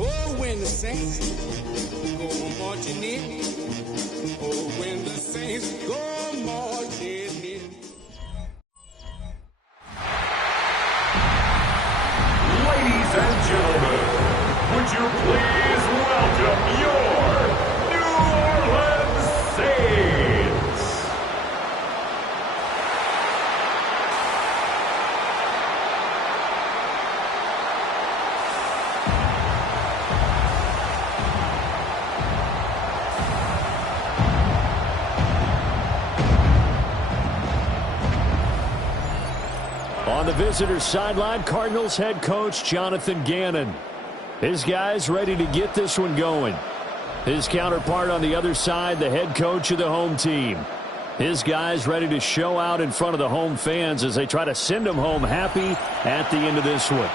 Oh, when the saints go marching in. Oh, when the saints go marching in. Ladies and gentlemen, would you please welcome your New Orleans Saints? On the visitor's sideline, Cardinals head coach Jonathan Gannon. His guys ready to get this one going. His counterpart on the other side, the head coach of the home team. His guys ready to show out in front of the home fans as they try to send them home happy at the end of this one.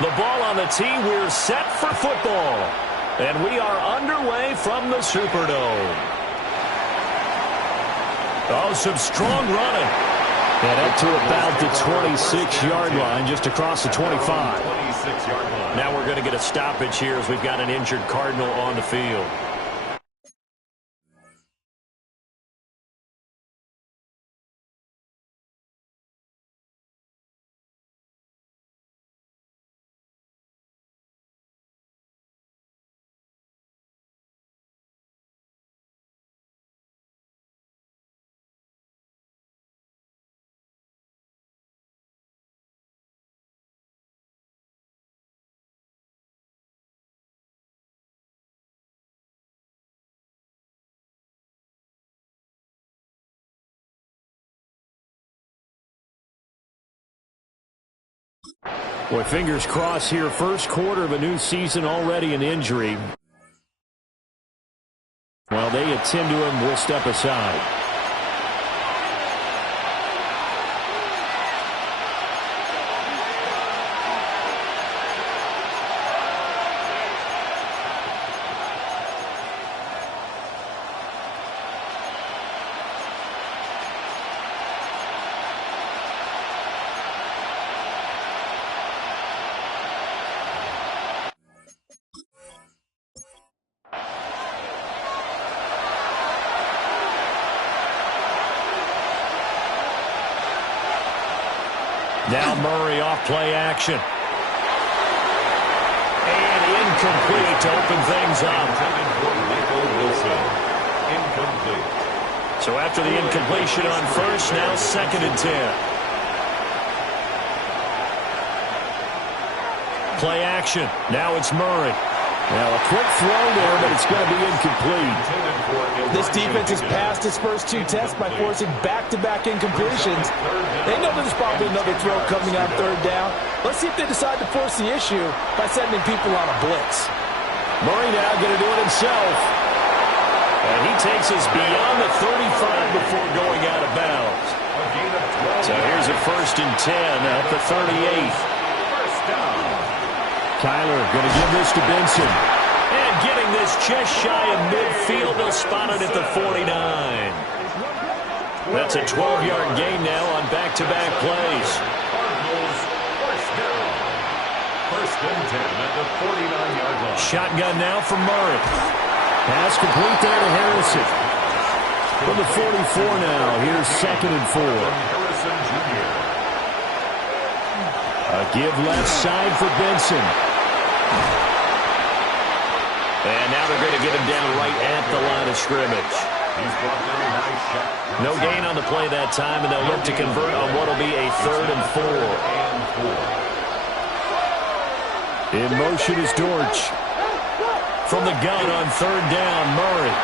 The ball on the tee, we're set for football. And we are underway from the Superdome. Oh, some strong running. And up to about the 26-yard line, just across the 25. Now we're going to get a stoppage here as we've got an injured Cardinal on the field. Boy, fingers crossed here. First quarter of a new season, already an injury. While they attend to him, we'll step aside. Now Murray off play action. And incomplete to open things up. Incomplete. So after the incompletion on first, now 2nd and 10. Play action. Now it's Murray. Now a quick throw there, but it's going to be incomplete. This defense has passed its first 2 tests by forcing back-to-back incompletions. They know there's probably another throw coming on 3rd down. Let's see if they decide to force the issue by sending people on a blitz. Murray now going to do it himself. And he takes us beyond the 35 before going out of bounds. So here's a 1st and 10 at the 38. Kyler going to give this to Benson. And getting this just shy of midfield. They'll spot it at the 49. That's a 12-yard gain now on back-to-back plays. First and 10 at the 49-yard line. Shotgun now from Murray. Pass complete there to Harrison. From the 44 now, here's 2nd and 4. Harrison Jr. A give left side for Benson. And now they're going to get him down right at the line of scrimmage. He's brought down by Shaq. No gain on the play that time, and they'll look to convert on what will be a 3rd and 4. In motion is Dortch. From the gun on 3rd down, Murray.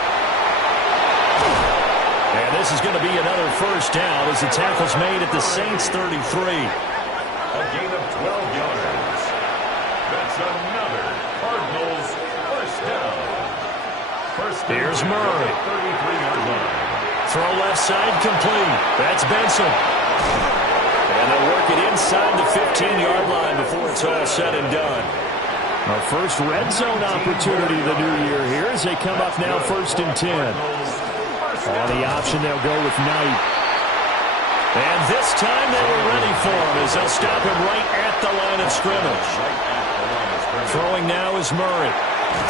And this is going to be another first down as the tackle's made at the Saints 33. A gain of 12 yards. That's another Cardinals first down. Here's Murray. 33-yard line. Throw left side complete. That's Benson. And they'll work it inside the 15-yard line before it's all said and done. Our first red zone opportunity of the new year here as they come up now 1st and 10. On the option, they'll go with Knight. And this time they were ready for him as they'll stop him right at the line of scrimmage. Throwing now is Murray.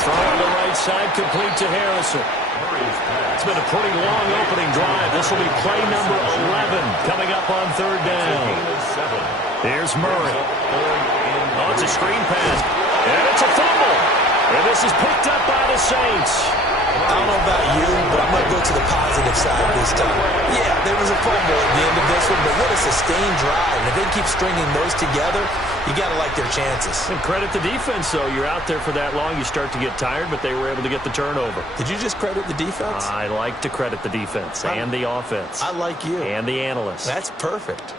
Throw on the right side, complete to Harrison. It's been a pretty long opening drive. This will be play number 11 coming up on 3rd down. Here's Murray. Oh, it's a screen pass. And it's a fumble. And this is picked up by the Saints. I don't know about you, but I'm going to go to the positive side this time. Yeah, there was a fumble at the end of this one, but what a sustained drive. And if they keep stringing those together, you got to like their chances. And credit the defense, though. You're out there for that long, you start to get tired, but they were able to get the turnover. Did you just credit the defense? I like to credit the defense and the offense. I like you. And the analysts. That's perfect.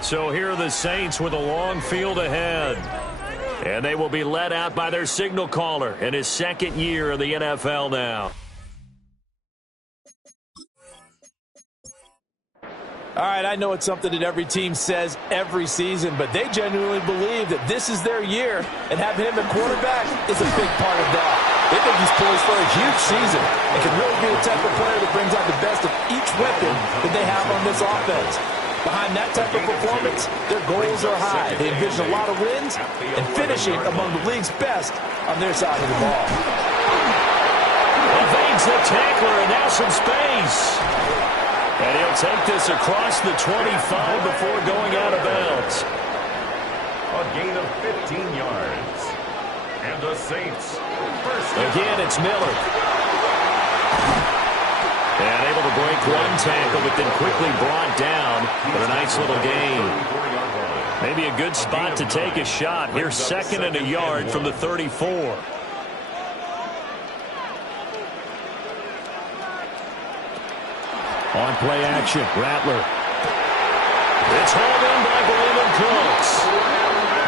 So here are the Saints with a long field ahead. And they will be led out by their signal caller in his 2nd year in the NFL now. All right, I know it's something that every team says every season, but they genuinely believe that this is their year, and having him at quarterback is a big part of that. They think he's poised for a huge season and can really be the type of player that brings out the best of each weapon that they have on this offense. Behind that type of performance, their goals are high. They envision a lot of wins and finishing among the league's best on their side of the ball. Evades the tackler, and now some space. And he'll take this across the 25 before going out of bounds. A gain of 15 yards. And the Saints first down. Again, it's Miller. And able to break one tackle, but then quickly brought down with a nice little gain. Maybe a good spot to take a shot. Here's 2nd and a yard from the 34. On play action, Rattler. It's hauled in by Brandon Cooks.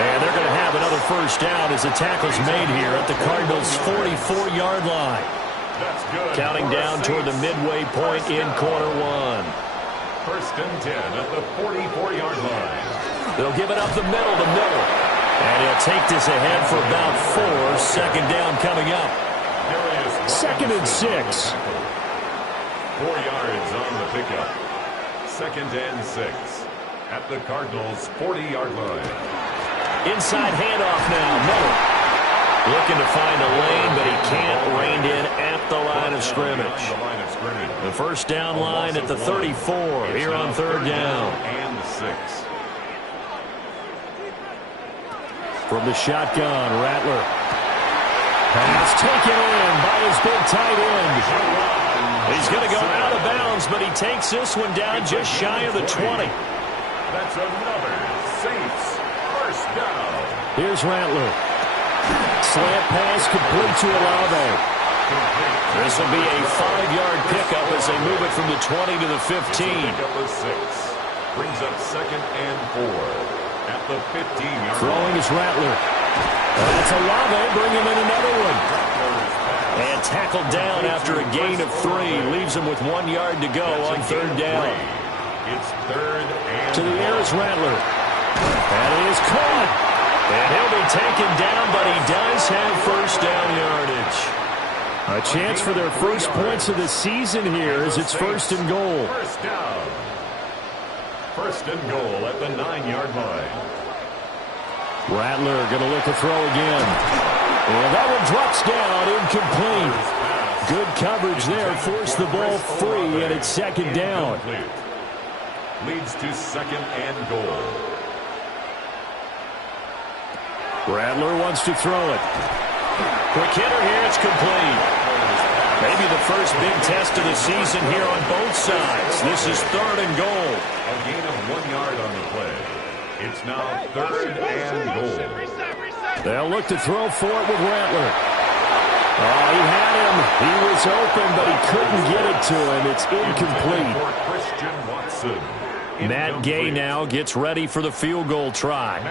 And they're going to have another first down as the tackle's made here at the Cardinals' 44-yard line. Counting down toward the midway point in quarter 1. 1st and 10 at the 44-yard line. They'll give it up the middle to Miller. And he'll take this ahead for about 4. 2nd down coming up. 2nd and 6. 4 yards on the pickup. 2nd and 6 at the Cardinals' 40-yard line. Inside handoff now, Miller. Looking to find a lane, but he can't. Reined in at the line of scrimmage. The first down line at the 34 here on 3rd down. And 6. From the shotgun, Rattler. Pass taken in by his big tight end. He's going to go out of bounds, but he takes this one down just shy of the 20. That's another Saints first down. Here's Rattler. Slant pass complete to Olave. This will be a 5-yard pickup as they move it from the 20 to the 15. Pickup of 6. Brings up 2nd and 4 at the 15-yard line. Throwing is Rattler. That's Olave bringing in another one. And tackled down after a gain of 3. Leaves him with 1 yard to go on 3rd down. It's 3rd and to the air is Rattler. That is caught. And he'll be taken down, but he does have first down yardage. A chance for their first points of the season here as it's 1st and goal. First down. 1st and goal at the 9-yard line. Rattler going to look to throw again. And that one drops down, incomplete. Good coverage there, forced the ball free, and it's 2nd down. Leads to 2nd and goal. Rattler wants to throw it. Quick hitter here, it's complete. Maybe the first big test of the season here on both sides. This is 3rd and goal. A gain of 1 yard on the play. It's now 3rd and goal. They'll look to throw for it with Rattler. Oh, he had him. He was open, but he couldn't get it to him. It's incomplete. For Christian Watson. Matt Gay now gets ready for the field goal try.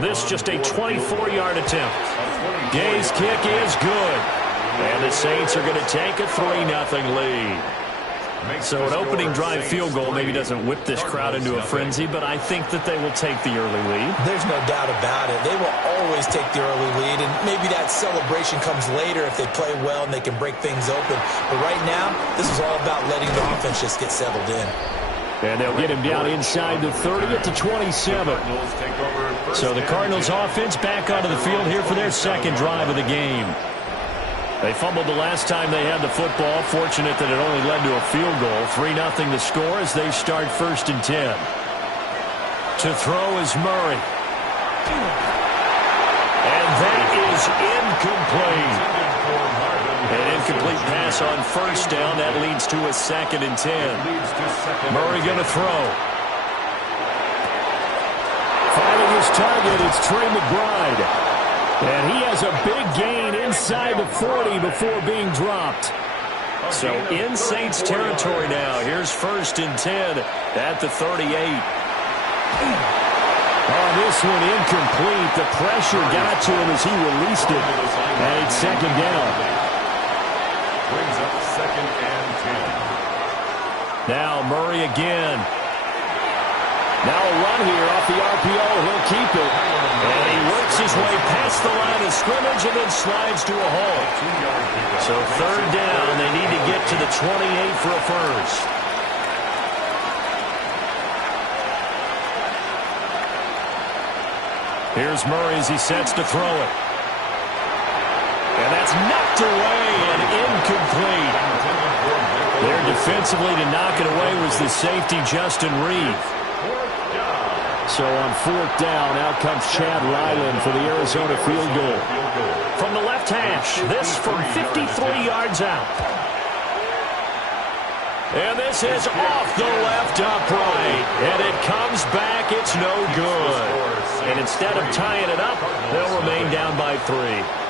This just a 24-yard attempt. Gay's kick is good. And the Saints are going to take a 3-0 lead. So an opening drive field goal maybe doesn't whip this crowd into a frenzy, but I think that they will take the early lead. There's no doubt about it. They will always take the early lead, and maybe that celebration comes later if they play well and they can break things open. But right now, this is all about letting the offense just get settled in. And they'll get him down inside the 30 at the 27. So the Cardinals offense back onto the field here for their second drive of the game. They fumbled the last time they had the football. Fortunate that it only led to a field goal. 3-0 the score as they start 1st and 10. To throw is Murray. And that is incomplete. An incomplete pass on 1st down. That leads to a 2nd and 10. Murray going to throw. Finding his target, it's Trey McBride. And he has a big gain inside the 40 before being dropped. So in Saints territory now. Here's 1st and 10 at the 38. Oh, this one incomplete. The pressure got to him as he released it. And it's 2nd down. Brings up 2nd and 10. Now Murray again. Now a run here off the RPO. He'll keep it. And he works his way past the line of scrimmage and then slides to a halt. So 3rd down. They need to get to the 28 for a first. Here's Murray as he sets to throw it. And that's knocked away and incomplete. There defensively to knock it away was the safety Justin Reed. So on 4th down, out comes Chad Ryland for the Arizona field goal. From the left hash, this from 53 yards out. And this is off the left upright. And it comes back, it's no good. And instead of tying it up, they'll remain down by 3.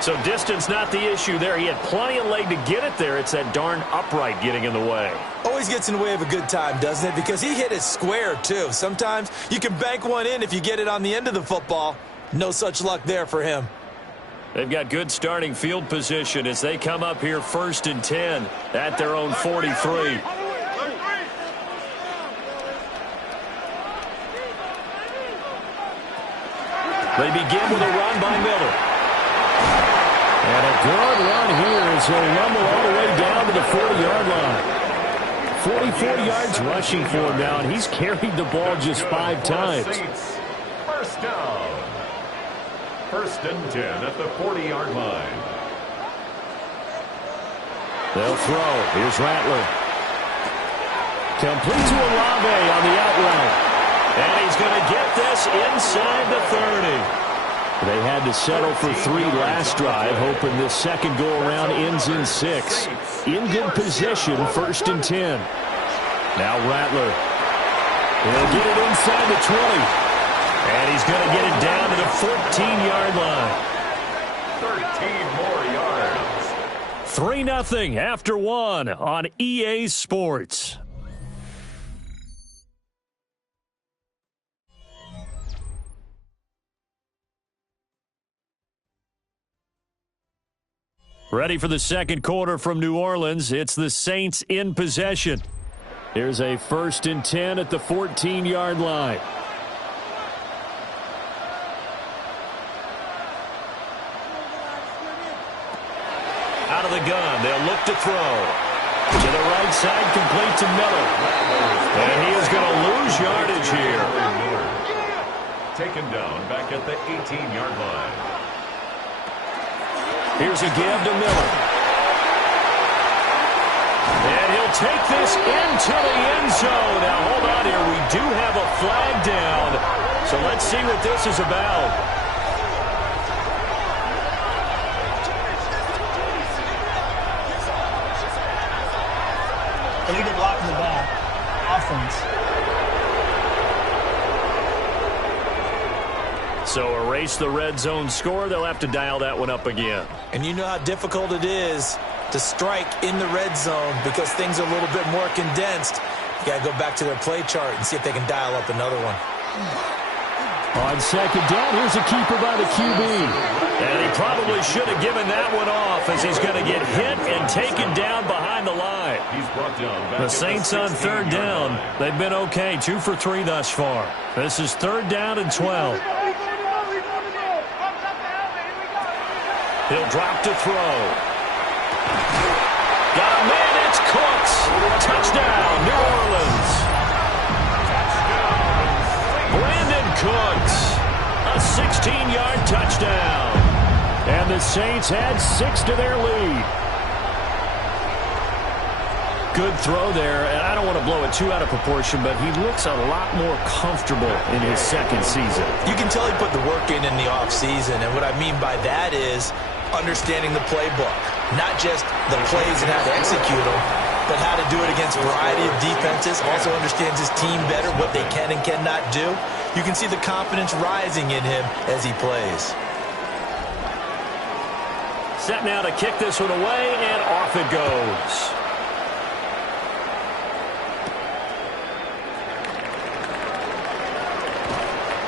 So distance not the issue there. He had plenty of leg to get it there. It's that darn upright getting in the way. Always gets in the way of a good time, doesn't it? Because he hit it square, too. Sometimes you can bank one in if you get it on the end of the football. No such luck there for him. They've got good starting field position as they come up here 1st and 10 at their own 43. They begin with a run by Miller. And a good run here as he'll rumble all the way down to the 40-yard line. 44 yards rushing for him now, and he's carried the ball just 5 times. 1st down. 1st and 10 at the 40-yard line. They'll throw. Here's Rattler. Complete to Olave on the out route. And he's going to get this inside the 30. They had to settle for 3 last drive, hoping this second go-around ends in 6. In good position, 1st and 10. Now Rattler. He'll get it inside the 20. And he's going to get it down to the 14-yard line. 13 more yards. 3-0 after 1 on EA Sports. Ready for the second quarter from New Orleans. It's the Saints in possession. Here's a 1st and 10 at the 14-yard line. Out of the gun, they'll look to throw. To the right side, complete to Miller. And he is going to lose yardage here. Taken down back at the 18-yard line. Here's a give to Miller. And he'll take this into the end zone. Now, hold on here. We do have a flag down. So let's see what this is about. offense. So erase the red zone score. They'll have to dial that one up again. And you know how difficult it is to strike in the red zone because things are a little bit more condensed. You got to go back to their play chart and see if they can dial up another one. On second down, here's a keeper by the QB. And he probably should have given that one off as he's going to get hit and taken down behind the line. The Saints on third down. They've been okay, 2 for 3 thus far. This is third down and 12. He'll drop to throw. Got a man, it's Cooks. Touchdown, New Orleans. Brandon Cooks, a 16-yard touchdown. And the Saints had 6 to their lead. Good throw there, and I don't want to blow it too out of proportion, but he looks a lot more comfortable in his second season. You can tell he put the work in the offseason, and what I mean by that is understanding the playbook. Not just the plays and how to execute them, but how to do it against a variety of defenses. Also understands his team better, what they can and cannot do. You can see the confidence rising in him as he plays. Set now to kick this one away, and off it goes.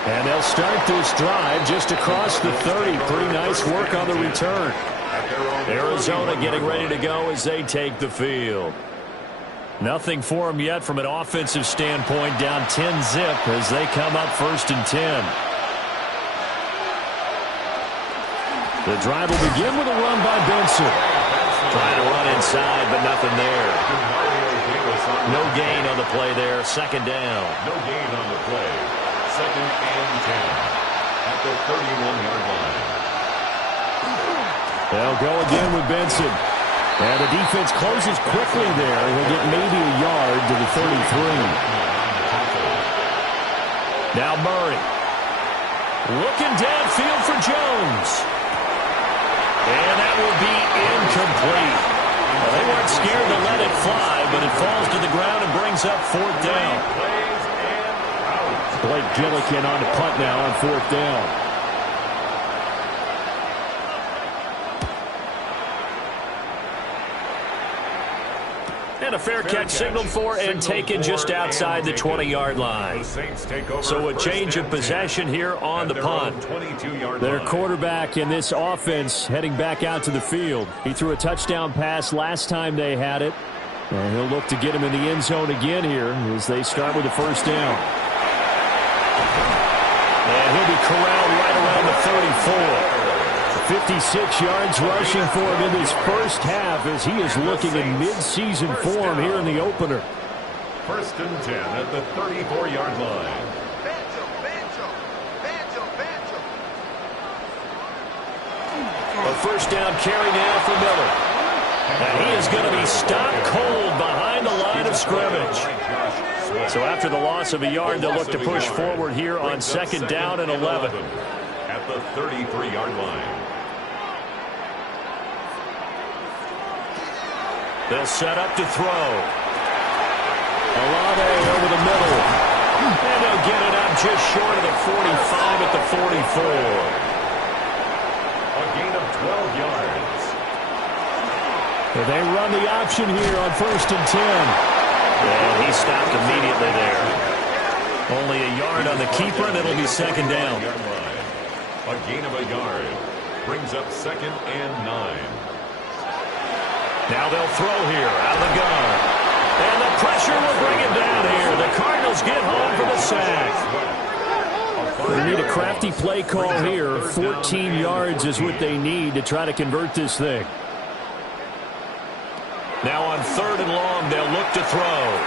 And they'll start this drive just across the 30. Pretty nice work on the return. Arizona getting ready to go as they take the field. Nothing for them yet from an offensive standpoint. Down 10-zip as they come up 1st and 10. The drive will begin with a run by Benson. Trying to run inside, but nothing there. No gain on the play there. Second down. No gain on the play. Second and 10 at the 31-yard line. They'll go again with Benson. And the defense closes quickly there. He'll get maybe a yard to the 33. Now Murray. Looking downfield for Jones. And that will be incomplete. Well, they weren't scared to let it fly, but it falls to the ground and brings up 4th down. Blake Gillikin on the punt now on 4th down. And a fair catch signaled for and taken just outside the 20-yard line. So a change of possession here on the punt. Their quarterback in this offense heading back out to the field. He threw a touchdown pass last time they had it. And he'll look to get him in the end zone again here as they start with the 1st down. And he'll be corralled right around the 34. 56 yards rushing for him in this first half as he is looking in mid-season form here in the opener. 1st and 10 at the 34-yard line. A 1st down carry now for Miller. And he is going to be stopped cold behind the line of scrimmage. So after the loss of a yard, they'll look to push forward here on 2nd down and 11. At the 33-yard line. They'll set up to throw. Olave over the middle. And they'll get it up just short of the 45 at the 44. A gain of 12 yards. They run the option here on 1st and 10. And he stopped immediately there. Only a yard on the keeper, and it'll be 2nd down. A gain of a yard. Brings up 2nd and 9. Now they'll throw here out of the gun. And the pressure will bring it down here. The Cardinals get home for the sack. They need a crafty play call here. 14 yards is what they need to try to convert this thing. Now on 3rd and long, they'll look to throw.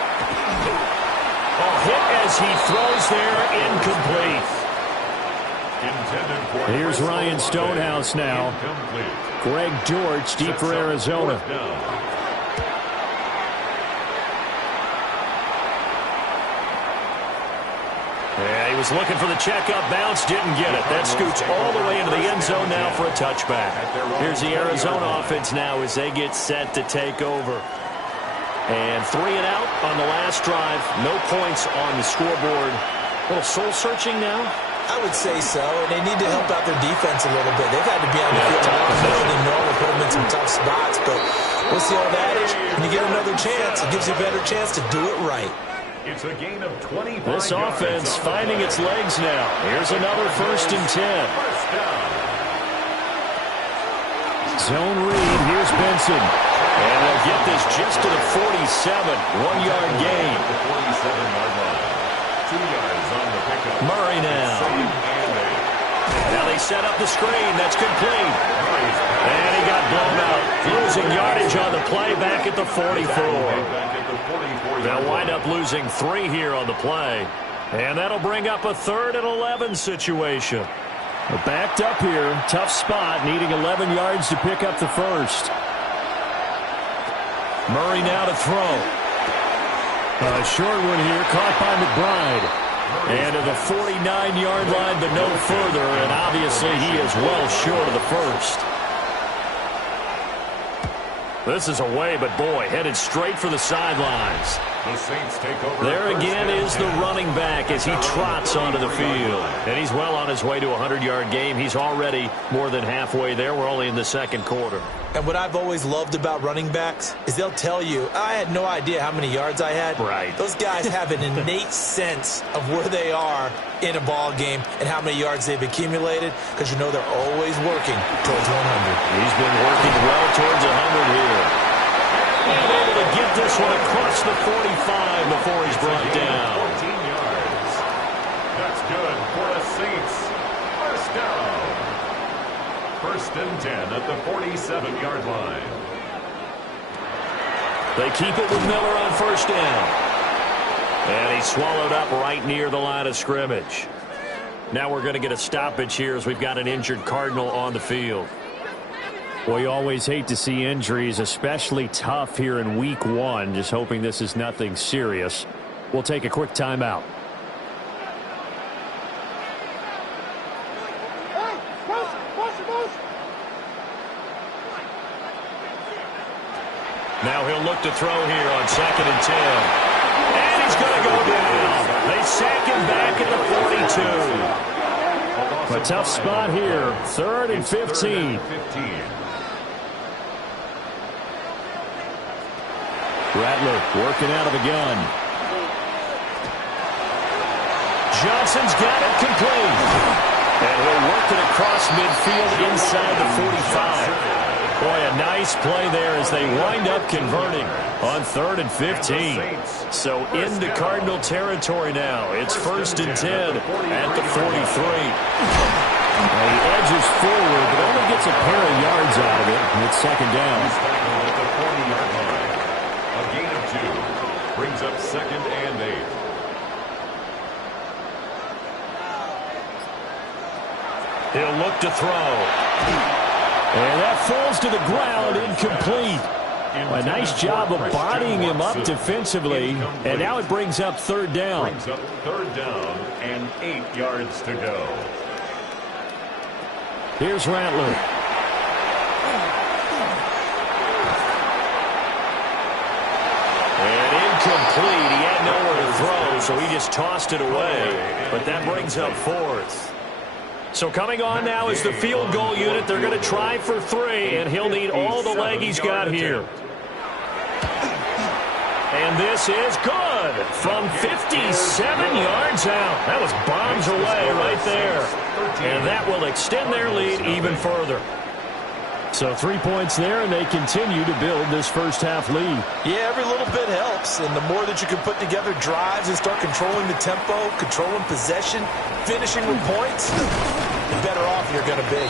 A hit as he throws there, incomplete. Here's Ryan Stonehouse now. Greg George deep for Arizona. Yeah, he was looking for the checkup bounce, didn't get it. That scoots all the way into the end zone now for a touchback. Here's the Arizona offense now as they get set to take over. And 3 and out on the last drive. No points on the scoreboard. A little soul-searching now? I would say so, and they need to help out their defense a little bit. They've had to be on the field a lot more than normal, put them in some tough spots. But what's the old adage? When you get another chance, it gives you a better chance to do it right. It's a gain of 25 This offense finding its legs now. Here's another 1st and 10. First down. Zone read. Here's Benson. And they'll get this just to the 47. 1-yard gain. The 47-yard line. 2 yards on the pickup. Murray now. Now they set up the screen. That's complete. And he got blown out. Losing yardage on the play back at the 44. They'll wind up losing 3 here on the play. And that'll bring up a 3rd and 11 situation. They're backed up here. Tough spot. Needing 11 yards to pick up the first. Murray now to throw. A short one here, caught by McBride. And to the 49-yard line, but no further. And obviously he is well short of the first. This is away, but boy, headed straight for the sidelines. The Saints take over. There again is the running back as he trots onto the field. And he's well on his way to a 100-yard game. He's already more than halfway there. We're only in the 2nd quarter. And what I've always loved about running backs is they'll tell you, I had no idea how many yards I had. Right. Those guys have an innate sense of where they are in a ball game and how many yards they've accumulated, because you know they're always working towards 100. He's been working well towards 100 here. And able to get this one across the 45 before he's brought down. 14 yards. That's good for the Saints. First down. 1st and 10 at the 47-yard line. They keep it with Miller on 1st down. And he's swallowed up right near the line of scrimmage. Now we're going to get a stoppage here as we've got an injured Cardinal on the field. Well, you always hate to see injuries, especially tough here in week 1. Just hoping this is nothing serious. We'll take a quick timeout. Now he'll look to throw here on 2nd and 10. And he's going to go down. They sack him back at the 42. A tough spot here. 3rd and 15. Rattler working out of the gun. Johnson's got it complete. And he'll work it across midfield inside the 45. Boy, a nice play there as they wind up converting on 3rd and 15. So into Cardinal territory now. It's 1st and 10 at the 43. Well, he edges forward, but only gets a pair of yards out of it. It's 2nd down. At the 40-yard line. A gain of 2 brings up 2nd and 8. He'll look to throw. And that falls to the ground, incomplete. A nice job of bodying him up defensively, and now it brings up 3rd down. Brings up 3rd down and 8 yards to go. Here's Rattler. And incomplete. He had nowhere to throw, so he just tossed it away. But that brings up 4th. So coming on now is the field goal unit. They're going to try for 3, and he'll need all the leg he's got here. And this is good from 57 yards out. That was bombs away right there. And that will extend their lead even further. So 3 points there, and they continue to build this first half lead. Yeah, every little bit helps, and the more that you can put together drives and start controlling the tempo, controlling possession, finishing with points, the better off you're going to be.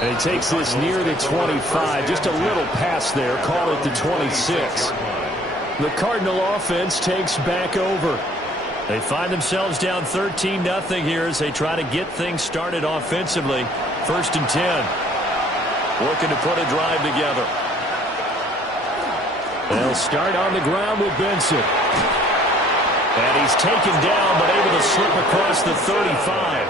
And he takes this near the 25, just a little pass there, call it the 26. The Cardinal offense takes back over. They find themselves down 13-0 here as they try to get things started offensively. 1st and 10. Looking to put a drive together. They'll start on the ground with Benson. And he's taken down, but able to slip across the 35.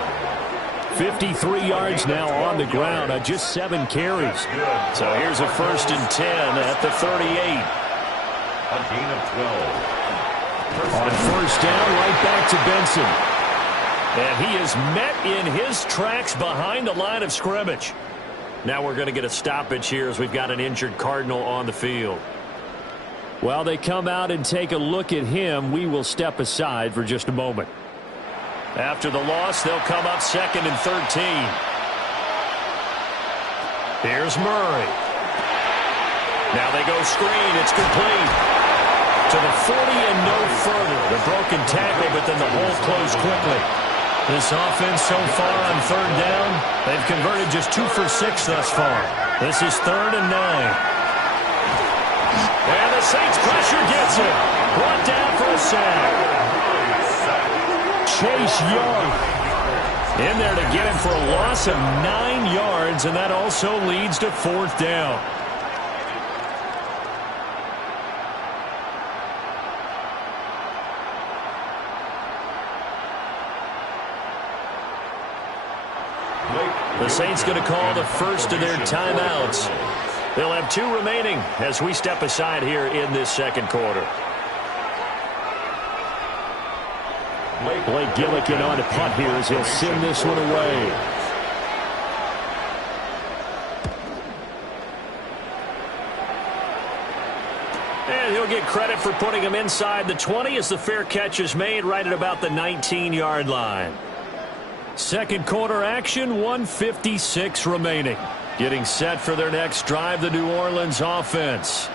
53 yards now on the ground on just 7 carries. So here's a 1st and 10 at the 38. A gain of 12. On first down, right back to Benson. And he is met in his tracks behind the line of scrimmage. Now we're going to get a stoppage here as we've got an injured Cardinal on the field. While they come out and take a look at him, we will step aside for just a moment. After the loss, they'll come up 2nd and 13. Here's Murray. Now they go screen. It's complete. To the 40 and no further. The broken tackle, but then the hole closed quickly. This offense so far on 3rd down, they've converted just 2 for 6 thus far. This is 3rd and 9. And the Saints pressure gets him. Brought down for a sack. Chase Young in there to get him for a loss of 9 yards, and that also leads to 4th down. The Saints going to call the first of their timeouts. They'll have 2 remaining as we step aside here in this 2nd quarter. Blake Gillikin on to punt here as he'll send this one away. And he'll get credit for putting him inside the 20 as the fair catch is made right at about the 19-yard line. 2nd quarter action, 1:56 remaining. Getting set for their next drive, the New Orleans offense.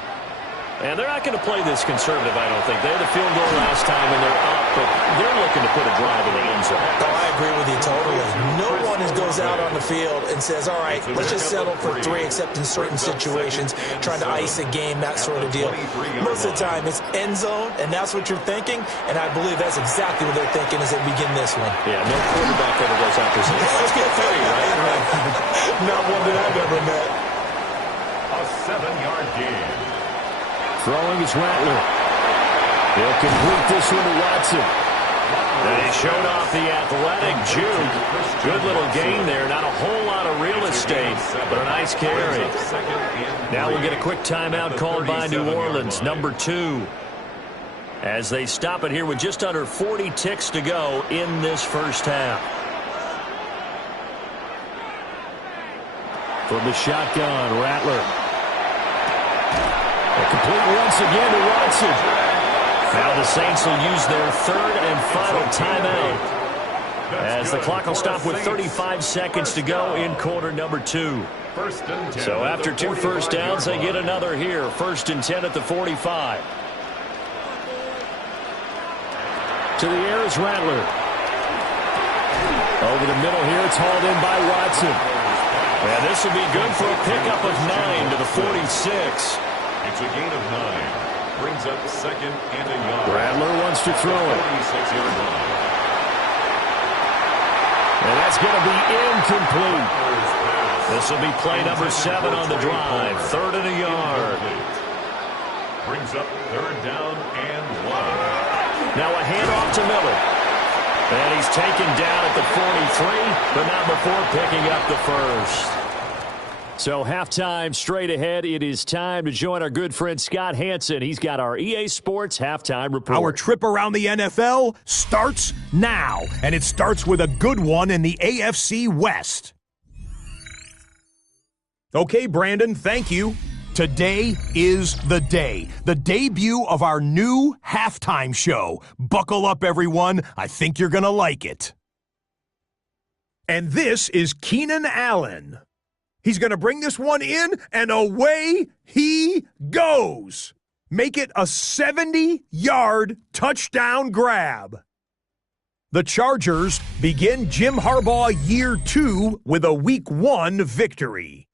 And they're not going to play this conservative, I don't think. They had a field goal last time, and they're up, but they're looking to put a drive in the end zone. Oh, I agree with you totally. No one goes out on the field and says, all right, let's just settle for 3, except in certain situations, trying to ice a game, that sort of deal. Most of the time, it's end zone, and that's what you're thinking, and I believe that's exactly what they're thinking as they begin this one. Yeah, no quarterback ever goes out there saying, let's get 3, right? Not one that I've ever met. A 7-yard gain. Throwing is Rattler. He'll complete this one to Watson. And he showed off the athletic juke. Good little gain there. Not a whole lot of real estate, but a nice carry. Now we'll get a quick timeout called by New Orleans, number 2. As they stop it here with just under 40 ticks to go in this first half. From the shotgun, Rattler. Complete once again to Watson. Now the Saints will use their 3rd and final timeout as the clock will stop with 35 seconds to go in quarter number 2. So after 2 first downs, they get another here. 1st and 10 at the 45. To the air is Rattler. Over the middle here, it's hauled in by Watson. And this will be good for a pickup of 9 to the 46. It's a gain of 9. Brings up 2nd and a yard. Rattler wants to throw it. 46-yard line. And that's going to be incomplete. This will be play number 7 on the drive. 3rd and a yard. Brings up 3rd down and 1. Now a handoff to Miller. And he's taken down at the 43, but not before picking up the first. So halftime straight ahead. It is time to join our good friend Scott Hansen. He's got our EA Sports halftime report. Our trip around the NFL starts now, and it starts with a good one in the AFC West. Okay, Brandon, thank you. Today is the day, the debut of our new halftime show. Buckle up, everyone. I think you're going to like it. And this is Keenan Allen. He's going to bring this one in, and away he goes. Make it a 70-yard touchdown grab. The Chargers begin Jim Harbaugh year 2 with a Week 1 victory.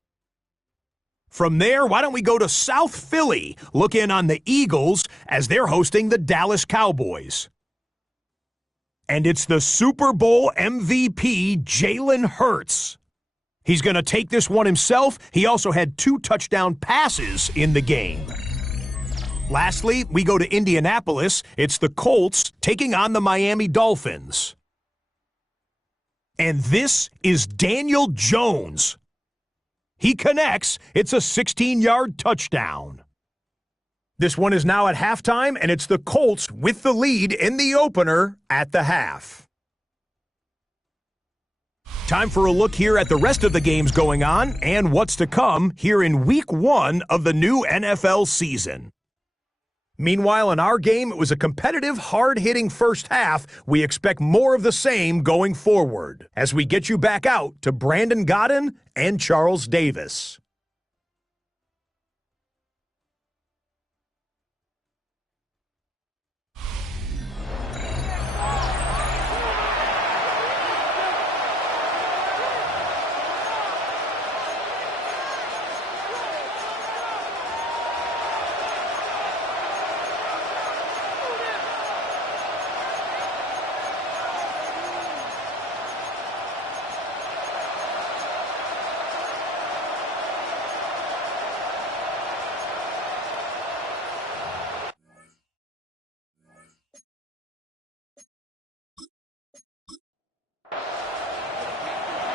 From there, why don't we go to South Philly, look in on the Eagles as they're hosting the Dallas Cowboys. And it's the Super Bowl MVP, Jalen Hurts. He's going to take this one himself. He also had 2 touchdown passes in the game. Lastly, we go to Indianapolis. It's the Colts taking on the Miami Dolphins. And this is Daniel Jones. He connects. It's a 16-yard touchdown. This one is now at halftime, and it's the Colts with the lead in the opener at the half. Time for a look here at the rest of the games going on and what's to come here in Week 1 of the new NFL season. Meanwhile, in our game, it was a competitive, hard-hitting first half. We expect more of the same going forward as we get you back out to Brandon Godden and Charles Davis.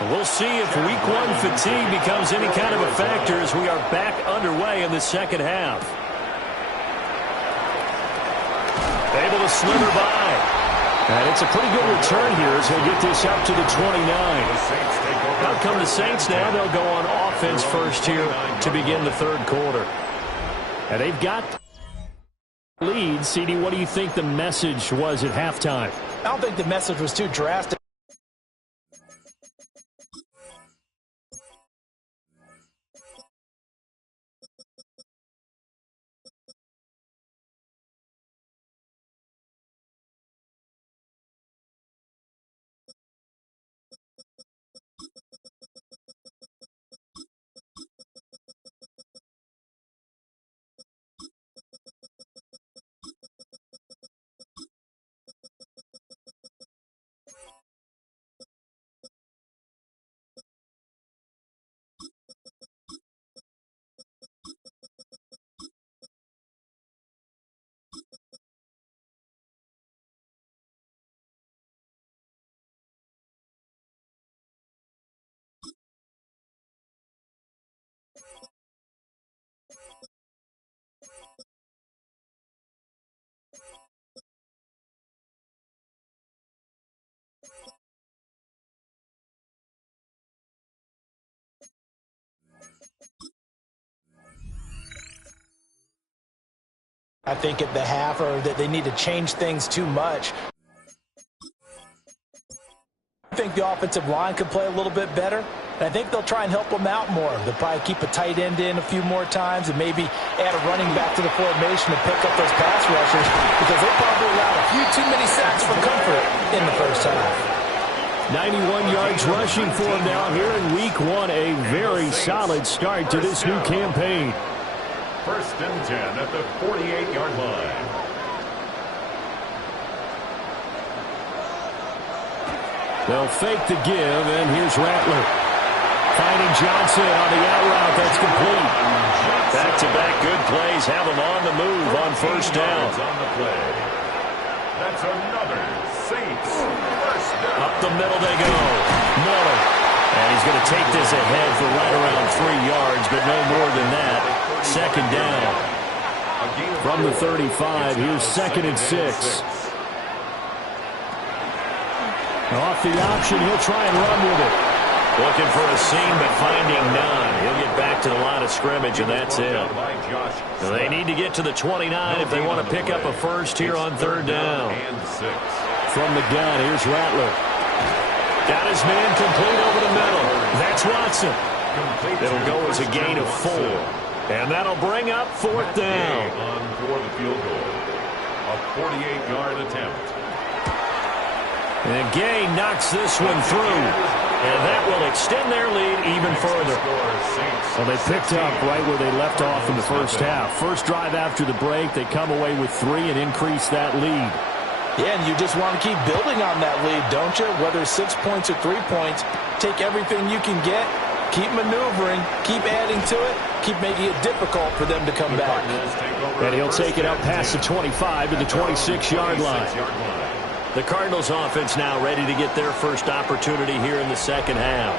We'll see if Week 1 fatigue becomes any kind of a factor as we are back underway in the second half. Able to slither by. And it's a pretty good return here as he'll get this up to the 29. Out come the Saints now. They'll go on offense first here to begin the third quarter. And they've got lead. CD, what do you think the message was at halftime? I don't think the message was too drastic. I think at the half, or that they need to change things too much. I think the offensive line could play a little bit better. And I think they'll try and help them out more. They'll probably keep a tight end in a few more times and maybe add a running back to the formation to pick up those pass rushers, because they probably allowed a few too many sacks for comfort in the first half. 91 yards rushing for him now here in Week 1. A very solid start to this new campaign. First and 10 at the 48-yard line. They'll fake the give, and here's Rattler. Finding Johnson on the out route. That's complete. Back-to-back good plays have him on the move on first down. On the play. That's another Saints first down. Up the middle they go. Miller. And he's going to take this ahead for right around 3 yards, but no more than that. Second down. From the 35, here's 2nd and 6. Off the option, he'll try and run with it. Looking for a seam, but finding none. He'll get back to the line of scrimmage, and that's it. So they need to get to the 29 if they want to pick up a first here on third down. From the gun, here's Rattler. Got his man complete over the middle. That's Watson. It'll go as a gain of 4. And that'll bring up 4th down. On for the field goal. A 48-yard attempt. And Gay knocks this one through. And that will extend their lead even further. Well, they picked up right where they left off in the first half. First drive after the break, they come away with 3 and increase that lead. Yeah, and you just want to keep building on that lead, don't you? Whether 6 points or 3 points, take everything you can get, keep maneuvering, keep adding to it, keep making it difficult for them to come back. And he'll take it up past the 25 to the 26-yard line. The Cardinals offense now ready to get their first opportunity here in the second half.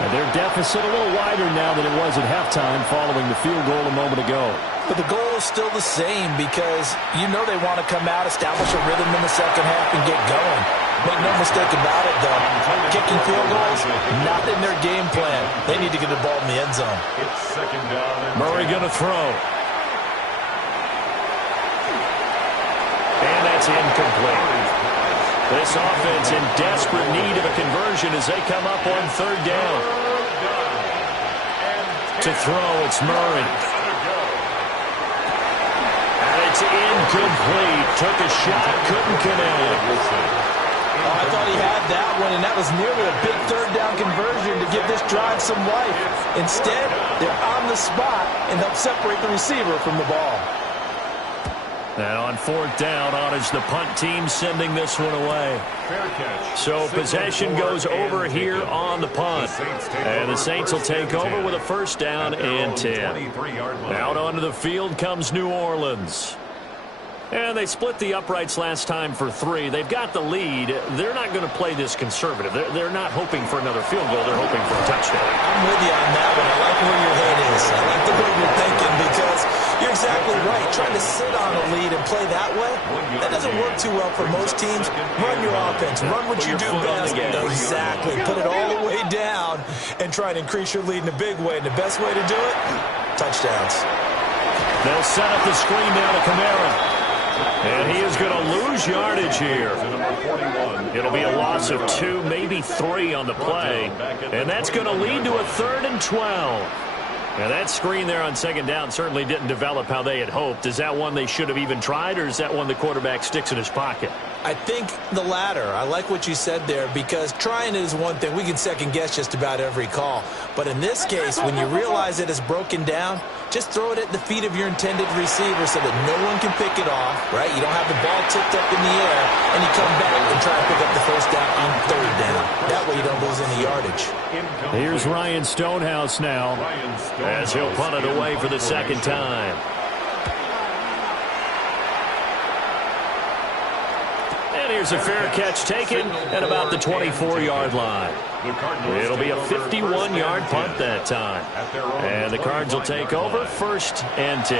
And their deficit a little wider now than it was at halftime following the field goal a moment ago. But the goal is still the same because you know they want to come out, establish a rhythm in the second half, and get going. Make no mistake about it, though. Kicking field goals, not in their game plan. They need to get the ball in the end zone. It's second down. Murray going to throw. And that's incomplete. This offense in desperate need of a conversion as they come up on third down. To throw, it's Murray. And it's incomplete. Took a shot, couldn't connect. Oh, I thought he had that one, and that was nearly a big third down conversion to give this drive some life. Instead, they're on the spot and help separate the receiver from the ball. And on fourth down, on is the punt team sending this one away. So possession goes over here on the punt. And the Saints will take over with a first down and 10. Out onto the field comes New Orleans. And they split the uprights last time for 3. They've got the lead. They're not going to play this conservative. They're not hoping for another field goal. They're hoping for a touchdown. I'm with you on that one. I like where your head is. I like the way you're thinking because you're exactly right. Trying to sit on a lead and play that way, that doesn't work too well for most teams. Run your offense. Run what you do best. Exactly. Put it all the way down and try and increase your lead in a big way. And the best way to do it, touchdowns. They'll set up the screen down to Kamara. And he is going to lose yardage here. It'll be a loss of 2, maybe 3 on the play. And that's going to lead to a 3rd and 12. Now, that screen there on second down certainly didn't develop how they had hoped. Is that one they should have even tried, or is that one the quarterback sticks in his pocket? I think the latter. I like what you said there because trying it is one thing. We can second-guess just about every call. But in this case, when you realize it is broken down, just throw it at the feet of your intended receiver so that no one can pick it off, right? You don't have the ball tipped up in the air, and you come back and try to pick up the first down on third down. That way you don't lose any yardage. Here's Ryan Stonehouse now as he'll punt it away for the second time. And here's a fair catch taken at about the 24-yard line. It'll be a 51-yard punt that time. And the Cards will take over, 1st and 10.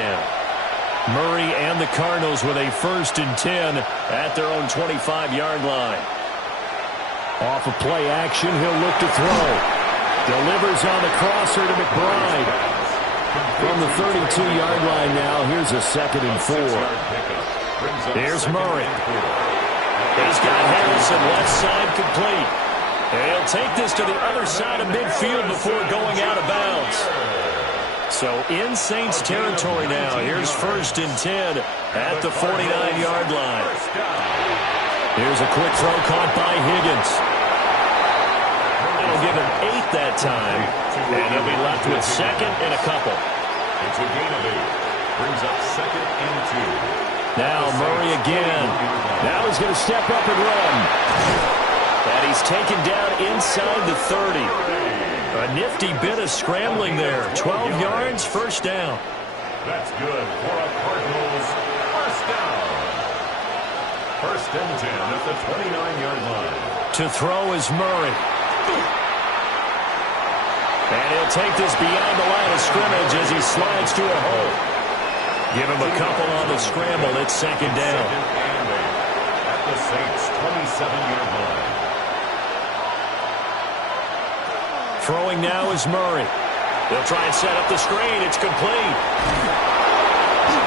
Murray and the Cardinals with a 1st and 10 at their own 25-yard line. Off of play action, he'll look to throw. Delivers on the crosser to McBride. From the 32-yard line now, here's a 2nd and 4. Here's Murray. He's got Harrison left side complete. And he'll take this to the other side of midfield before going out of bounds. So in Saints territory now. Here's 1st and 10 at the 49-yard line. Here's a quick throw caught by Higgins. That'll give him 8 that time. And he'll be left with 2nd and a couple. It's a gain of 8. Brings up 2nd and 2. Now Murray again. Now he's going to step up and run. And he's taken down inside the 30. A nifty bit of scrambling there. 12 yards, 1st down. That's good for a Cardinals first down. 1st and 10 at the 29-yard line. To throw is Murray. And he'll take this beyond the line of scrimmage as he slides to a hole. Give him a couple on the scramble. It's 2nd down. 2nd and 8 at the Saints' 27-yard line. Throwing now is Murray. They'll try and set up the screen. It's complete.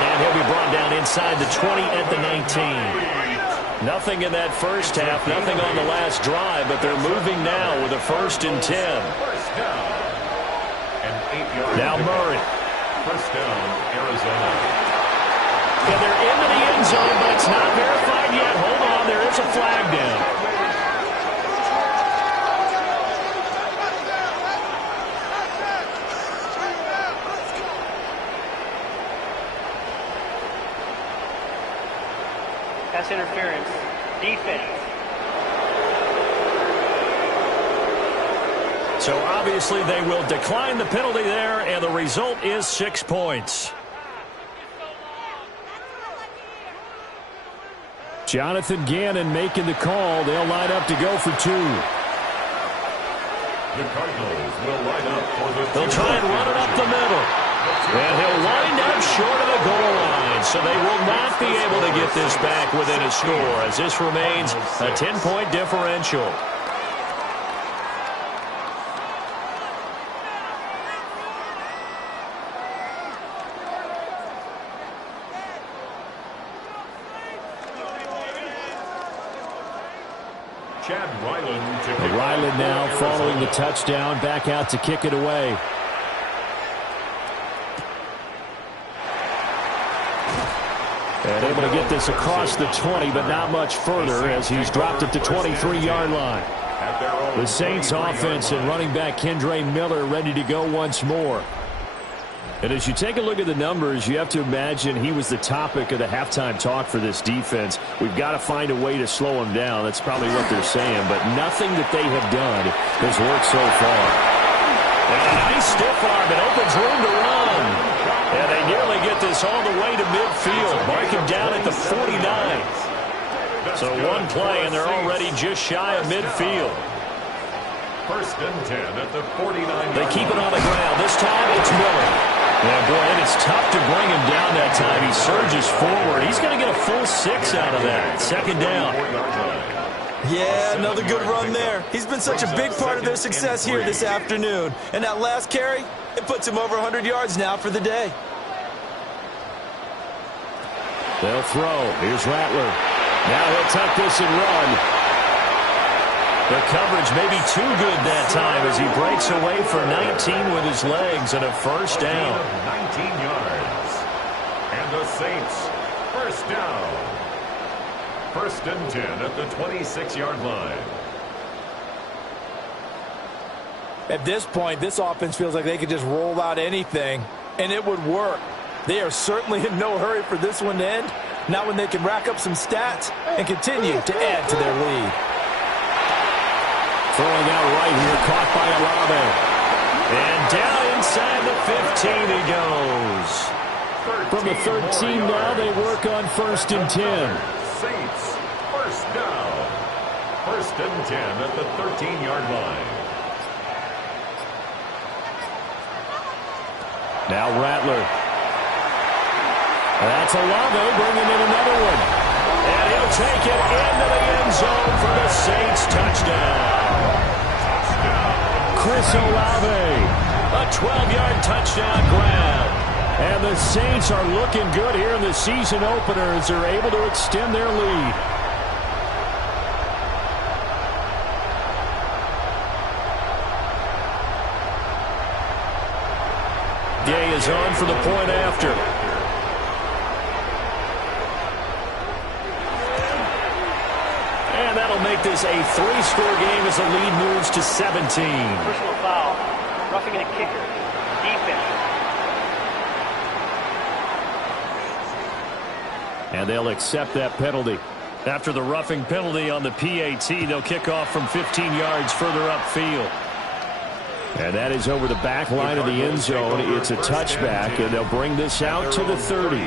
And he'll be brought down inside the 20 at the 19. Nothing in that first half, nothing on the last drive, but they're moving now with a 1st and 10. First down. And 8 yards. Now Murray. First down, Arizona. And they're into the end zone, but it's not verified yet. Hold on, there is a flag down. Pass interference. Defense. So obviously they will decline the penalty there, and the result is 6 points. Jonathan Gannon making the call. They'll line up to go for 2. The Cardinals will line up for the They'll try and run it up the middle. And he'll wind up short of the goal line, so they will not be able to get this back within a score as this remains a 10-point differential. Ryland now following the touchdown, back out to kick it away. And able to get this across the 20, but not much further as he's dropped it to 23-yard line. The Saints offense and running back Kendre Miller ready to go once more. And as you take a look at the numbers, you have to imagine he was the topic of the halftime talk for this defense. We've got to find a way to slow him down. That's probably what they're saying. But nothing that they have done has worked so far. And a nice stiff arm. It opens room to run. And they nearly get this all the way to midfield. Marking down at the 49. So one play, and they're already just shy of midfield. First and 10 at the 49. They keep it on the ground. This time it's Miller. Yeah, boy, and it's tough to bring him down that time. He surges forward. He's going to get a full 6 out of that. Second down. Yeah, another good run there. He's been such a big part of their success here this afternoon. And that last carry, it puts him over 100 yards now for the day. They'll throw. Here's Rattler. Now he'll tuck this and run. The coverage may be too good that time as he breaks away for 19 with his legs and a first down. 19 yards. And the Saints, first down. First and 10 at the 26-yard line. At this point, this offense feels like they could just roll out anything, and it would work. They are certainly in no hurry for this one to end. Not when they can rack up some stats and continue to add to their lead. Throwing out right here, caught by Olave. And down inside the 15 he goes. From the 13 now, they work on first and 10. Saints, first down. First and 10 at the 13-yard line. Now Rattler. That's Olave bringing in another one. And he'll take it into the end zone for the Saints touchdown. Chris Olave, a 12-yard touchdown grab. And the Saints are looking good here in the season opener as they're able to extend their lead. Gay is on for the point after. And that'll make this a 3-score game as the lead moves to 17. Personal foul. Roughing a kicker. Defense. And they'll accept that penalty. After the roughing penalty on the PAT, they'll kick off from 15 yards further upfield. And that is over the back line of the end zone. It's a touchback, and they'll bring this out to the 30.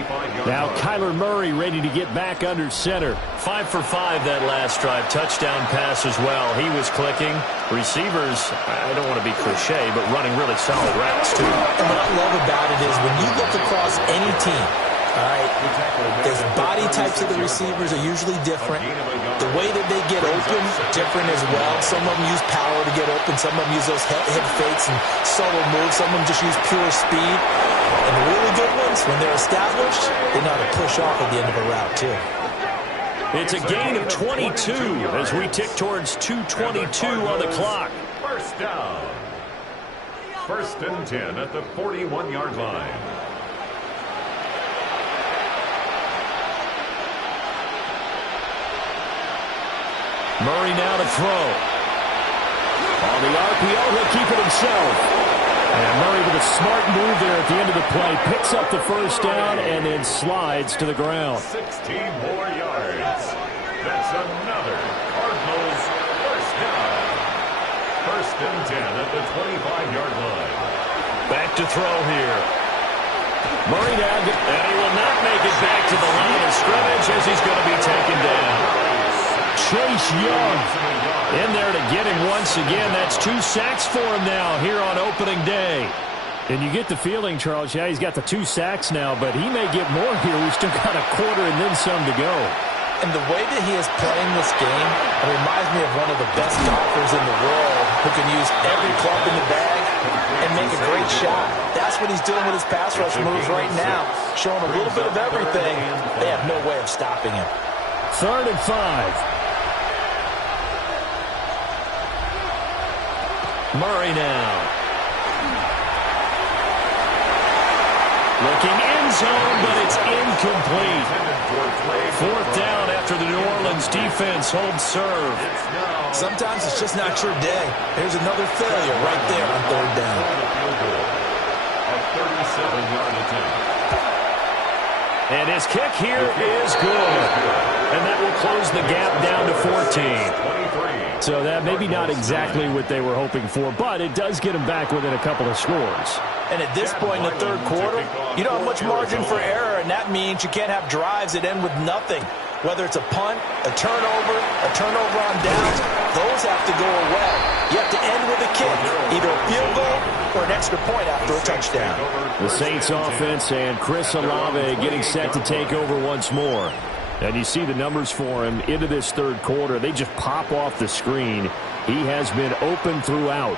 Now Kyler Murray ready to get back under center. 5 for 5 that last drive. Touchdown pass as well. He was clicking. Receivers, I don't want to be cliche, but running really solid routes too. And what I love about it is when you look across any team, all right, the body types of the receivers are usually different. The way that they get open, different as well. Some of them use power to get open. Some of them use those head fakes and solo moves. Some of them just use pure speed. And the really good ones, when they're established, they know how to push off at the end of a route, too. It's a gain of 22 as we tick towards 2:22 on the clock. First down. First and 10 at the 41-yard line. Murray now to throw. On the RPO, he'll keep it himself. And Murray with a smart move there at the end of the play. Picks up the first down and then slides to the ground. 16 more yards. That's another Cardinals first down. First and 10 at the 25-yard line. Back to throw here. Murray now, and he will not make it back to the line of scrimmage as he's going to be taken down. Chase Young in there to get him once again. That's 2 sacks for him now here on opening day. And you get the feeling, Charles, yeah, he's got the 2 sacks now, but he may get more here. We've still got a quarter and then some to go. And the way that he is playing this game reminds me of one of the best golfers in the world who can use every club in the bag and make a great shot. That's what he's doing with his pass rush moves right now, showing a little bit of everything. They have no way of stopping him. 3rd and 5. Murray now. Looking end zone, but it's incomplete. 4th down after the New Orleans defense holds serve. Sometimes it's just not your day. Here's another failure right there on 3rd down. A 37-yard attempt. And his kick here is good. And that will close the gap down to 14. So that maybe not exactly what they were hoping for, but it does get them back within a couple of scores. And at this point in the 3rd quarter, you don't have much margin for error, and that means you can't have drives that end with nothing. Whether it's a punt, a turnover on downs, those have to go away. You have to end with a kick, either a field goal or an extra point after a touchdown. The Saints offense and Chris Olave getting set to take over once more. And you see the numbers for him into this 3rd quarter. They just pop off the screen. He has been open throughout.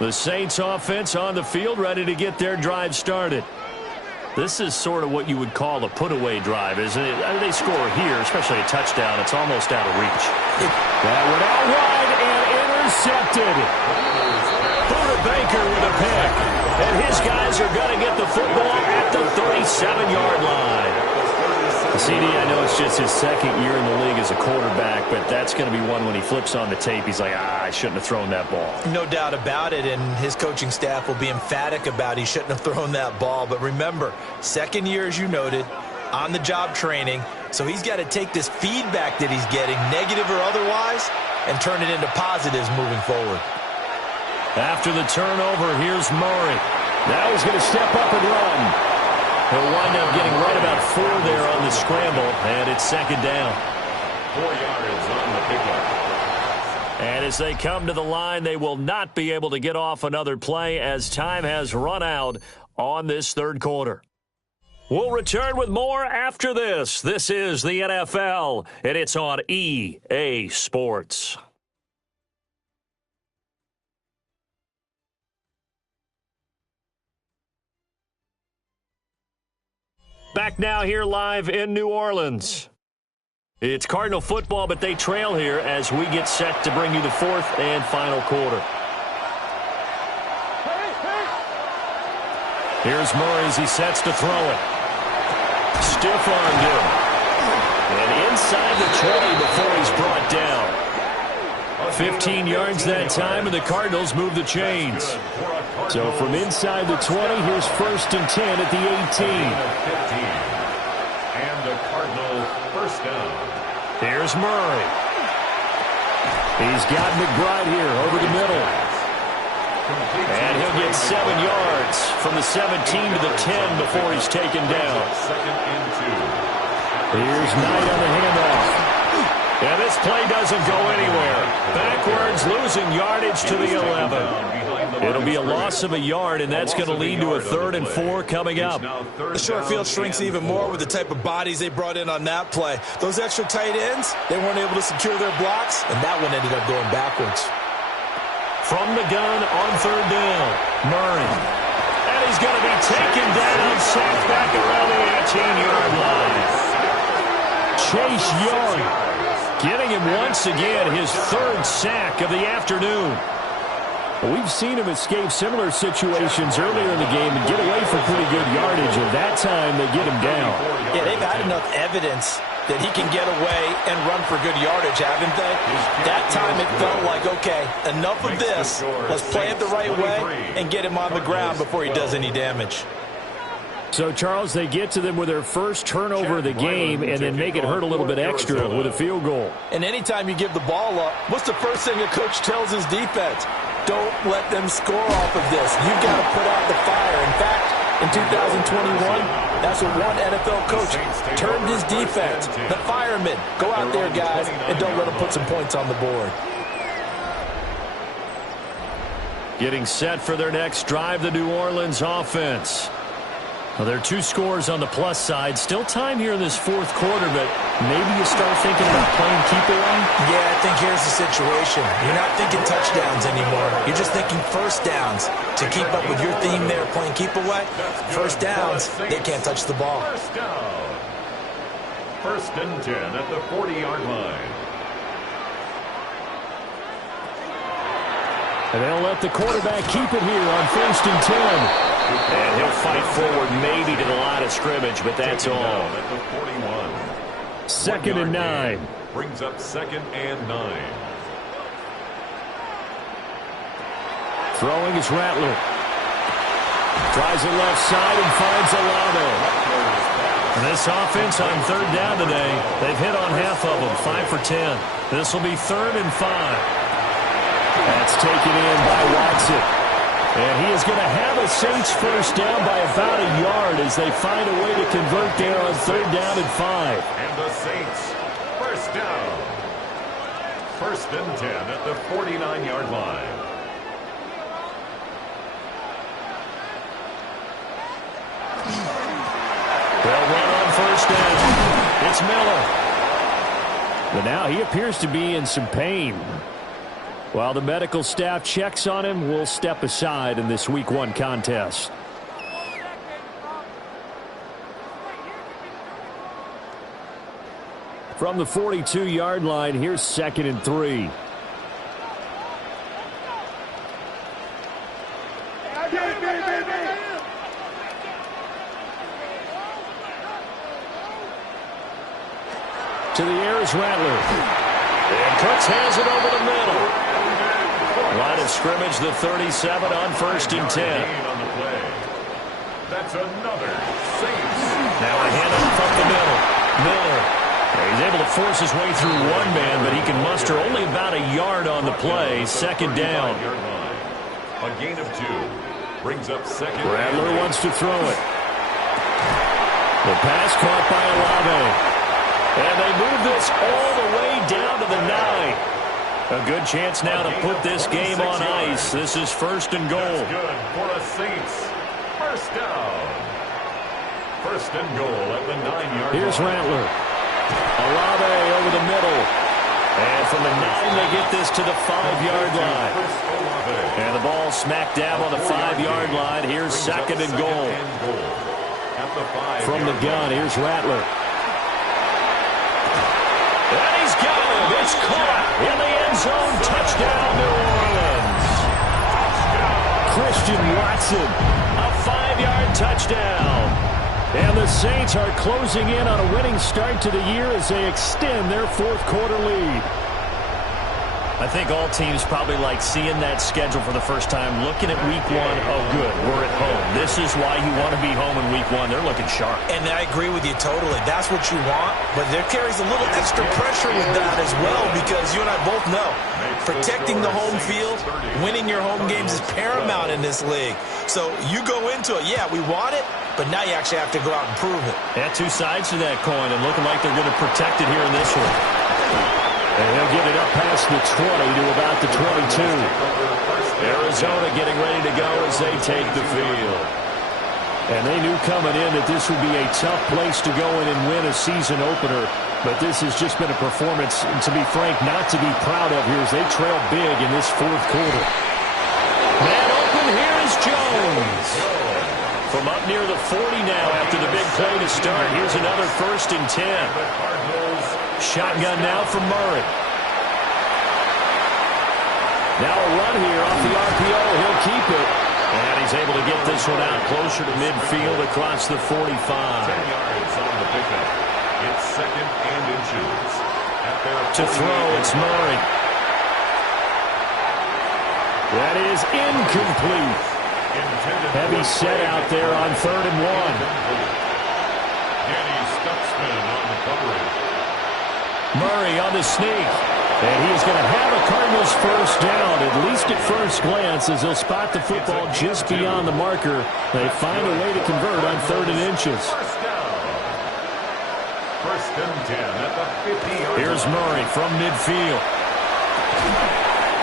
The Saints offense on the field ready to get their drive started. This is sort of what you would call a put-away drive, isn't it? I mean, they score here, especially a touchdown. It's almost out of reach. That went out wide and intercepted. Buda Baker with a pick. And his guys are going to get the football at the 37-yard line. CD, I know it's just his 2nd year in the league as a quarterback, but that's going to be one when he flips on the tape, he's like, I shouldn't have thrown that ball. No doubt about it, and his coaching staff will be emphatic about he shouldn't have thrown that ball. But remember, 2nd year, as you noted, on-the-job training, so he's got to take this feedback that he's getting, negative or otherwise, and turn it into positives moving forward. After the turnover, here's Murray. Now he's going to step up and run. He'll wind up getting right about 4 there on the scramble, and it's 2nd down. 4 yards on the pickup. And as they come to the line, they will not be able to get off another play as time has run out on this 3rd quarter. We'll return with more after this. This is the NFL, and it's on EA Sports. Back now here live in New Orleans. It's Cardinal football, but they trail here as we get set to bring you the 4th and final quarter. Here's Murray as he sets to throw it. Stiff-armed him. And inside the 20 before he's brought down. 15 yards that time, and the Cardinals move the chains. So from inside the 20, here's 1st and 10 at the 18. And a Cardinal 1st down. Here's Murray. He's got McBride here over the middle. And he'll get 7 yards from the 17 to the 10 before he's taken down. 2nd and 2. Here's Knight on the handoff. And this play doesn't go anywhere. Backwards, losing yardage to the 11. It'll be a loss of a yard, and that's going to lead to a 3rd and 4 coming up. The short field shrinks even more with the type of bodies they brought in on that play. Those extra tight ends, they weren't able to secure their blocks, and that one ended up going backwards. From the gun on 3rd down, Murray. And he's going to be taken down, sacked back around the 18-yard line. Chase Young getting him once again his 3rd sack of the afternoon. We've seen him escape similar situations earlier in the game and get away for pretty good yardage, and that time they get him down. Yeah, they've had enough evidence that he can get away and run for good yardage, haven't they? That time it felt like, okay, enough of this. Let's play it the right way and get him on the ground before he does any damage. So, Charles, they get to them with their first turnover of the game and then make it hurt a little bit extra with a field goal. And anytime you give the ball up, what's the first thing a coach tells his defense? Don't let them score off of this. You've got to put out the fire. In fact, in 2021, that's what one NFL coach termed his defense. The firemen. Go out there, guys, and don't let them put some points on the board. Getting set for their next drive, the New Orleans offense. Well, there are 2 scores on the plus side. Still time here in this fourth quarter, but maybe you start thinking about playing keep away? Yeah, I think here's the situation. You're not thinking touchdowns anymore. You're just thinking first downs. To keep up with your theme there, playing keep away, first downs, they can't touch the ball. First down. First and 10 at the 40-yard line. And they'll let the quarterback keep it here on first and 10. And he'll fight forward maybe to the line of scrimmage, but that's all. At the 41. Second and 9. Brings up second and 9. Throwing is Rattler. Tries it left side and finds Olave. And this offense on third down today, they've hit on half of them, 5 for 10. This will be third and 5. That's taken in by Watson. And he is going to have a Saints first down by about a yard as they find a way to convert there on third down and 5. And the Saints, first down. First and 10 at the 49-yard line. They'll run on first down. It's Miller. But now he appears to be in some pain. While the medical staff checks on him, we'll step aside in this Week 1 contest. From the 42-yard line, here's second and 3. To the air is Rattler. And Cooks has it over the middle. Line of scrimmage, the 37 on first and 10. On the play. That's another Saints. Now a handoff up the middle. Miller. He's able to force his way through one man, but he can muster only about a yard on the play. Second down. A gain of 2. Brings up second. Rattler wants to throw it. The pass caught by Olave. And they move this all the way down to the 9. A good chance now to put this game on ice. This is first and goal. That's good for the Saints. First down. First and goal at the 9-yard line. Here's Rattler. Olave over the middle. And from the 9, they get this to the 5-yard line. And the ball smacked down on the 5-yard line. Here's second and goal. From the gun, here's Rattler. And he's got him. It's caught in the end zone. Touchdown, New Orleans. Christian Watson, a 5-yard touchdown. And the Saints are closing in on a winning start to the year as they extend their fourth quarter lead. I think all teams probably like seeing that schedule for the first time, looking at Week 1. Oh, good, we're at home. This is why you want to be home in Week 1. They're looking sharp. And I agree with you totally. That's what you want, but there carries a little extra pressure with that as well because you and I both know protecting the home field, winning your home games is paramount in this league. So you go into it, yeah, we want it, but now you actually have to go out and prove it. Yeah, 2 sides to that coin and looking like they're going to protect it here in this one. And he'll get it up past the 20 to about the 22. Arizona getting ready to go as they take the field. And they knew coming in that this would be a tough place to go in and win a season opener. But this has just been a performance, to be frank, not to be proud of here as they trail big in this fourth quarter. Man open, here is Jones. From up near the 40 now after the big play to start. Here's another first and 10. Shotgun now from Murray. Now a run here off the RPO. He'll keep it. And he's able to get this one out closer to midfield across the 45. 10 yards on the pickup. It's second and inches. To throw, it's Murray. That is incomplete. Heavy set out there on third and 1. Danny Stutzman on the coverage. Murray on the sneak. And he is going to have a Cardinals first down, at least at first glance, as they'll spot the football just beyond the marker. They find a way to convert on third and inches. First down. First and 10 at the 50-yard line. Here's Murray from midfield.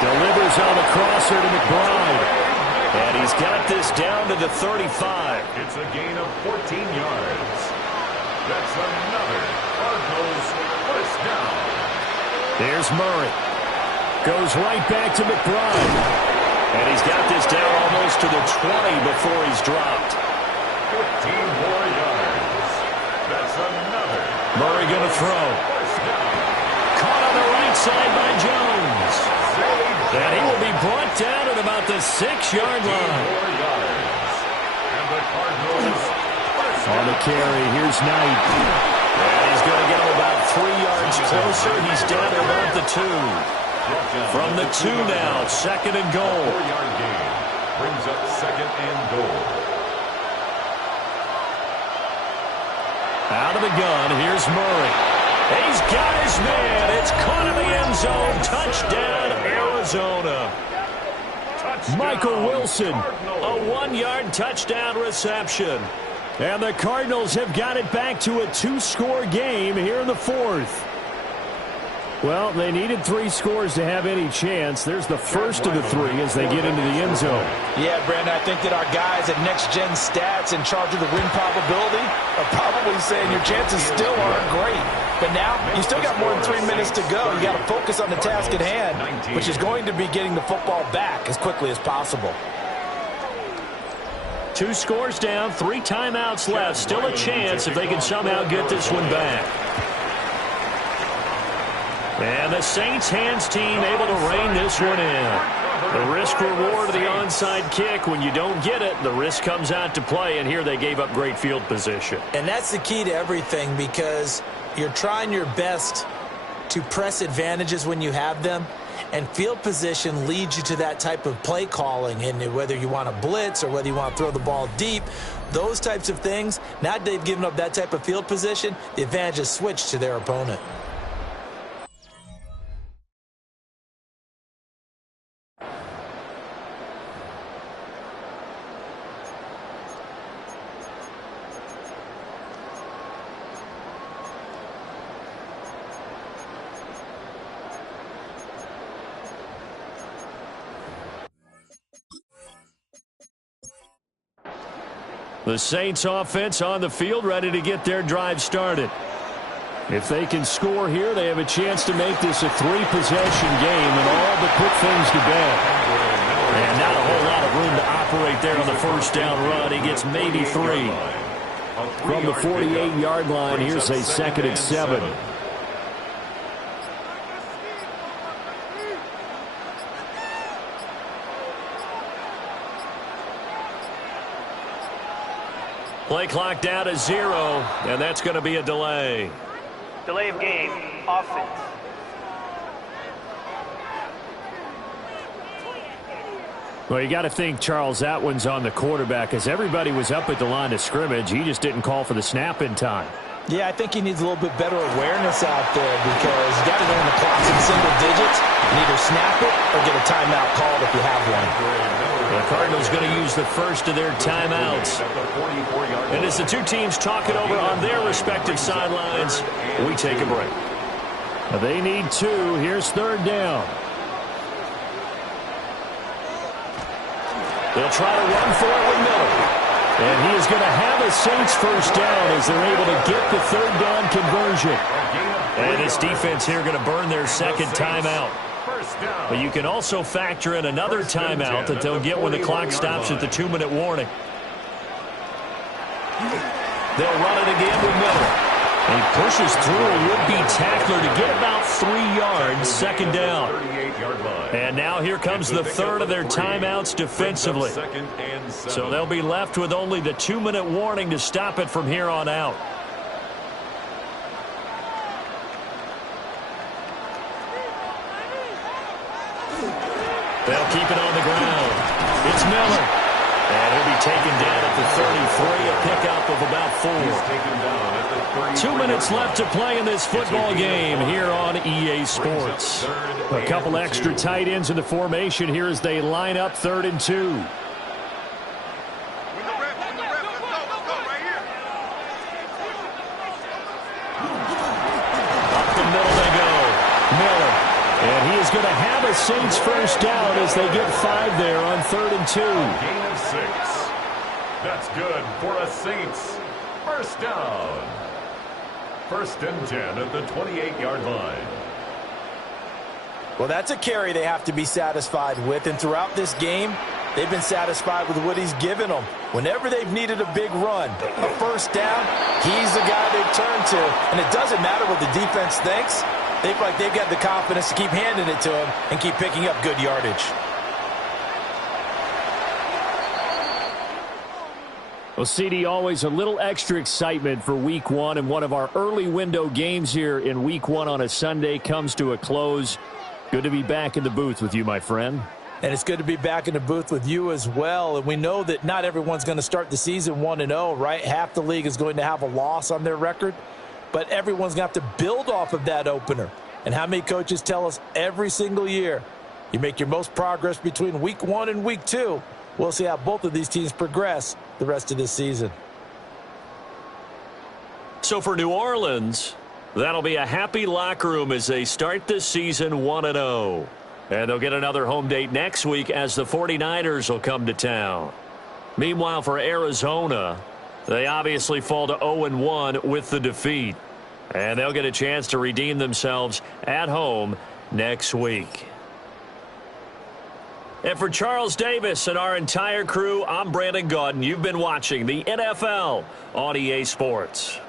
Delivers on the crosser to McBride. And he's got this down to the 35. It's a gain of 14 yards. That's another Cardinals first down. Here's Murray. Goes right back to McBride. And he's got this down almost to the 20 before he's dropped. 15 more yards. That's another. Murray going to throw. First down. Caught on the right side by Jones. And he will be brought down at about the 6-yard line. 4 yards. And the Cardinals on the carry, here's Knight. And he's going to get him about 3 yards closer. He's down to about the 2. From the 2 now, 2nd and goal. 4-yard gain brings up 2nd and goal. Out of the gun, here's Murray. He's got his man. It's caught in the end zone. Touchdown, Arizona. Touchdown, Michael Wilson, Cardinals. a 1-yard touchdown reception. And the Cardinals have got it back to a 2-score game here in the 4th. Well, they needed 3 scores to have any chance. There's the first of the 3 as they get into the end zone. Yeah, Brandon, I think that our guys at Next Gen Stats in charge of the win probability are probably saying your chances still aren't great. But now, you still got more than 3 minutes to go. You got to focus on the task at hand, which is going to be getting the football back as quickly as possible. 2 scores down, 3 timeouts left. Still a chance if they can somehow get this one back. And the Saints hands team able to rein this one in. The risk-reward of the onside kick. When you don't get it, the risk comes out to play, and here they gave up great field position. And that's the key to everything, because you're trying your best to press advantages when you have them, and field position leads you to that type of play calling. And whether you want to blitz or whether you want to throw the ball deep, those types of things, now that they've given up that type of field position, the advantage is switched to their opponent. The Saints offense on the field, ready to get their drive started. If they can score here, they have a chance to make this a 3-possession game and all but put things to bed. And not a whole lot of room to operate there on the first down run. He gets maybe 3. From the 48-yard line, here's a 2nd and 7. Play clock down to 0, and that's going to be a delay. Delay of game, offense. Well, you got to think, Charles, that one's on the quarterback, as everybody was up at the line of scrimmage. He just didn't call for the snap in time. Yeah, I think he needs a little bit better awareness out there, because you got to know when the clock's in single digits and either snap it or get a timeout called if you have one. The Cardinals going to use the first of their timeouts. And as the two teams talk it over on their respective sidelines, we take a break. They need 2. Here's 3rd down. They'll try to run for it with Miller. And he is going to have a Saints first down as they're able to get the 3rd down conversion. And this defense here going to burn their 2nd timeout. But you can also factor in another timeout that they'll get when the clock stops at the 2-minute warning. They'll run it again with Miller. And he pushes through a would-be tackler to get about 3 yards, 2nd down. And now here comes the 3rd of their timeouts defensively. So they'll be left with only the 2-minute warning to stop it from here on out. They'll keep it on the ground. It's Miller. And he'll be taken down at the 33, a pickup of about 4. 2 minutes left to play in this football game here on EA Sports. A couple extra tight ends in the formation here as they line up 3rd and 2. Up the middle they go. Miller. And he is going going to have a Saints first down as they get 5 there on 3rd and 2. Gain of 6. That's good for a Saints first down. 1st and 10 at the 28-yard line. Well, that's a carry they have to be satisfied with, and throughout this game, they've been satisfied with what he's given them. Whenever they've needed a big run, a first down, he's the guy they turn to. And it doesn't matter what the defense thinks. They feel like they've got the confidence to keep handing it to him and keep picking up good yardage. Well, CD, always a little extra excitement for Week 1, and one of our early window games here in Week 1 on a Sunday comes to a close. Good to be back in the booth with you, my friend. And it's good to be back in the booth with you as well. And we know that not everyone's going to start the season 1-0, right? Half the league is going to have a loss on their record. But everyone's going to have to build off of that opener. And how many coaches tell us every single year, you make your most progress between Week 1 and Week 2. We'll see how both of these teams progress the rest of this season. So for New Orleans, that'll be a happy locker room as they start this season 1-0. And they'll get another home date next week as the 49ers will come to town. Meanwhile, for Arizona, they obviously fall to 0-1 with the defeat. And they'll get a chance to redeem themselves at home next week. And for Charles Davis and our entire crew, I'm Brandon Gaudin. You've been watching the NFL on EA Sports.